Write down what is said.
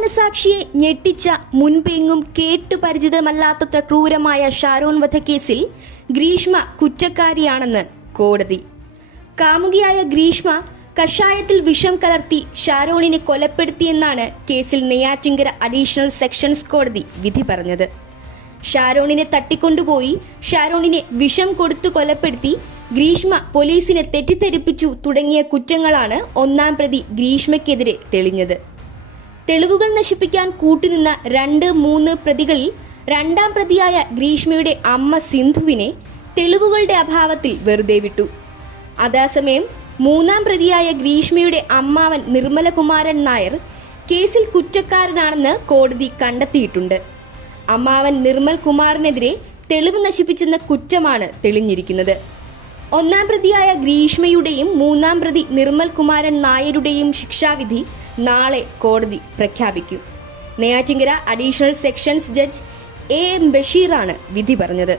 മനസാക്ഷിയെ ഞെട്ടിച്ച മുൻപെങ്ങും കേട്ടുപരിചിതമല്ലാത്തത്ര ക്രൂരമായ ഷാരോൺ വധക്കേസിൽ ഗ്രീഷ്മ കുറ്റക്കാരിയാണെന്ന് കോടതി. കാമുകിയായ ഗ്രീഷ്മ കഷായത്തിൽ വിഷം കലർത്തി ഷാരോണിനെ കൊലപ്പെടുത്തിയെന്നാണ് കേസിൽ നെയ്യാറ്റിൻകര അഡീഷണൽ സെഷൻസ് കോടതി വിധി പറഞ്ഞത്. ഷാരോണിനെ തട്ടിക്കൊണ്ടുപോയി ഷാരോണിനെ വിഷം കൊടുത്തു കൊലപ്പെടുത്തി ഗ്രീഷ്മ പോലീസിനെ തെറ്റിദ്ധരിപ്പിച്ചു തുടങ്ങിയ കുറ്റങ്ങളാണ് ഒന്നാം പ്രതി ഗ്രീഷ്മയ്ക്കെതിരെ തെളിഞ്ഞത്. തെളിവുകൾ നശിപ്പിക്കാൻ കൂട്ടുനിന്ന 2-3 പ്രതികളിൽ രണ്ടാം പ്രതിയായ ഗ്രീഷ്മയുടെ അമ്മ സിന്ധുവിനെ തെളിവുകളുടെ അഭാവത്തിൽ വെറുതെ വിട്ടു. അതേസമയം മൂന്നാം പ്രതിയായ ഗ്രീഷ്മയുടെ അമ്മാവൻ നിർമ്മലകുമാരൻ നായർ കേസിൽ കുറ്റക്കാരനാണെന്ന് കോടതി കണ്ടെത്തിയിട്ടുണ്ട്. അമ്മാവൻ നിർമ്മൽ കുമാറിനെതിരെ തെളിവ് നശിപ്പിച്ചെന്ന കുറ്റമാണ് തെളിഞ്ഞിരിക്കുന്നത്. ഒന്നാം പ്രതിയായ ഗ്രീഷ്മയുടെയും മൂന്നാം പ്രതി നിർമ്മൽ കുമാരൻ നായരുടെയും ശിക്ഷാവിധി നാളെ കോടതി പ്രഖ്യാപിക്കും. Neyyattinkara additional sessions judge AM ബഷീറാണ് വിധി പറഞ്ഞത്.